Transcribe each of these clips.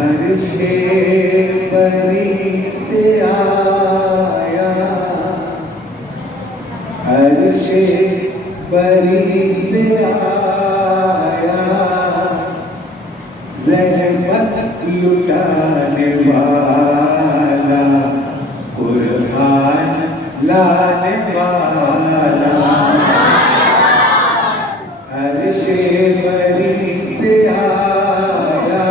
अर्शे बरी से आया, अर्शे बरी से आया, रहमत लुटाने वाला, कुरान लाने वाला। अर्शे बरी से आया,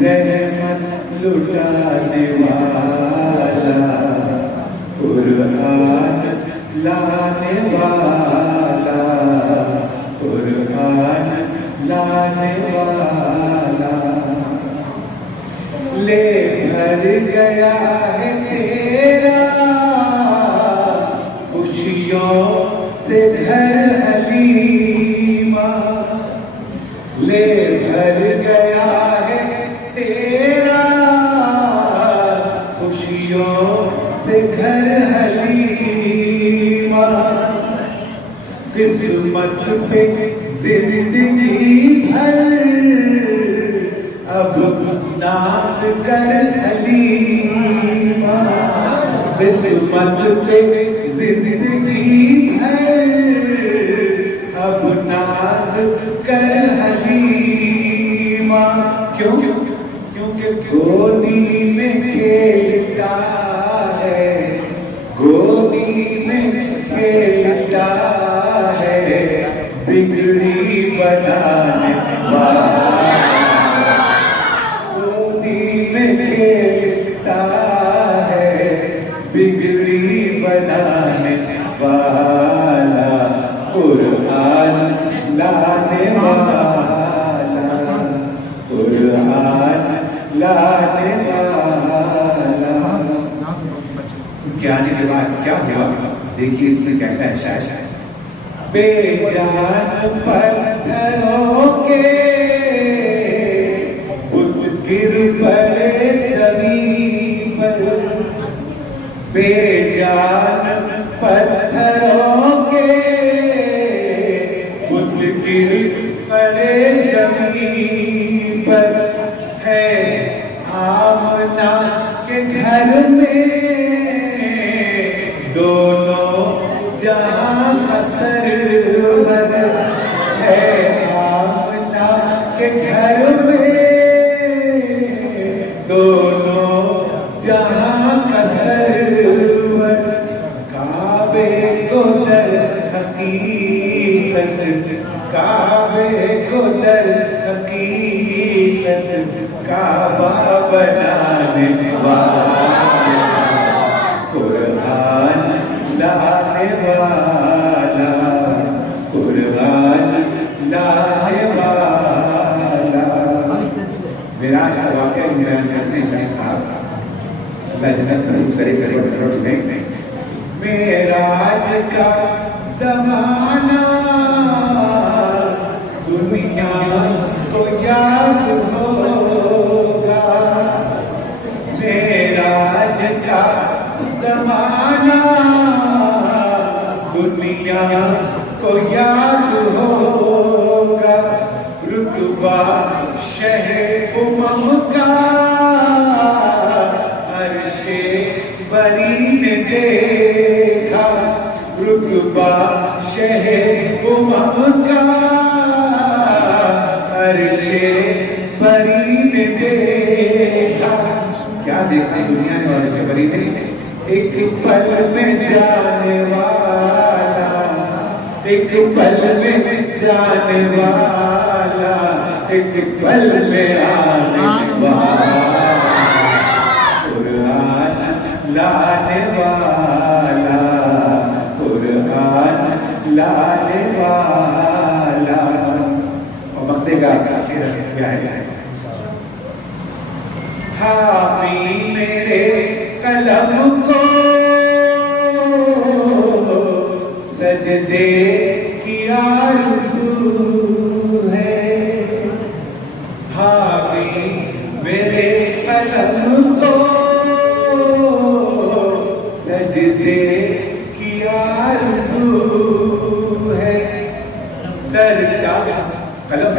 रहमत लुटाने वाला, कुरान लाने वाला, कुरान लाने वाला। ले भर गया है तेरा खुशियों से घर हलीमा, ले भर गया है तेरा खुशियों से घर हलीमा। किस्मत पे जिंदगी भर अब नाज कर हलीमा, किस्मत पे जिंदगी भर अब नाज कर हलीमा। क्यों? क्योंकि गोदी में खेलता है, गोदी में खेलता है, बिगड़ी बनाने वाला, गोदी में खेलता है, बिगड़ी बनाने वाला, कुरान लाने वाला, कुरान लाने वाला। क्या आने के बाद क्या हुआ? देखिए इसमें कहता है शायद बेजान पत्थरों के बुत गिर पड़े जमीन पर, बेजान पत्थरों के बुत गिर पड़े जमीन पर। है आमना के घर में दोनों जहां का सरवर है, आमना के घर में दोनों जहां का सरवर। काबे को दर हकीकत, काबे को दर हकीकत, काबा बनाने वाला, कुरान लाने वाला, कुरान लाने वाला। मेराज का वाक़या बयान करते हैं साहब, अल्लाह जन्नत नसीब करे। मेराज का ज़माना दुनिया को याद होगा, मेराज का ज़माना दुनिया को याद होगा। रुतबा शह उमम का अर्शे बरी ने देखा, रुतबा शह उमम का अर्शे बरी ने देखा। क्या देखते दुनिया ने अर्शे बरी ने? एक पल में जाने वाला, एक पल में जाने वाला, एक पल में आने वाला, कुरान लाने वाला, कुरान लाने वाला। और मक्ते का क्या है? हाफी मेरे कलम को सजदे की आरज़ू है, हाफी मेरे कलम को सजदे की आरज़ू है। सर का कलम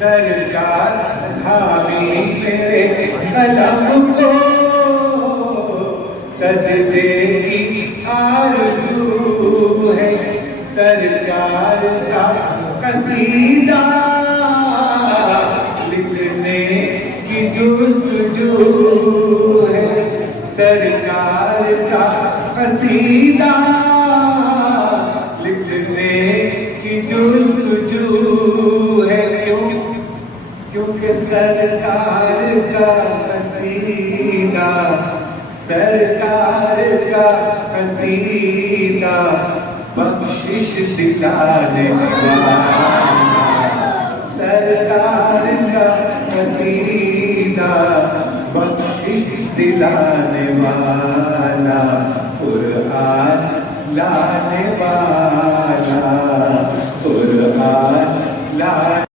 सरकार धामी तेरे कलम को सजदे की आरज़ू है, सरकार का कसीदा लिखने की जुस्तजू है, सरकार का कसीदा लिखने की जुस्तजू है। क्योंकि सरकार का कसीदा, सरकार का कसीदा बख्शिश दिलाने वाला, सरकार का कसीदा बख्शिश दिलाने वाला, कुरान लाने वाला, कुरान लाने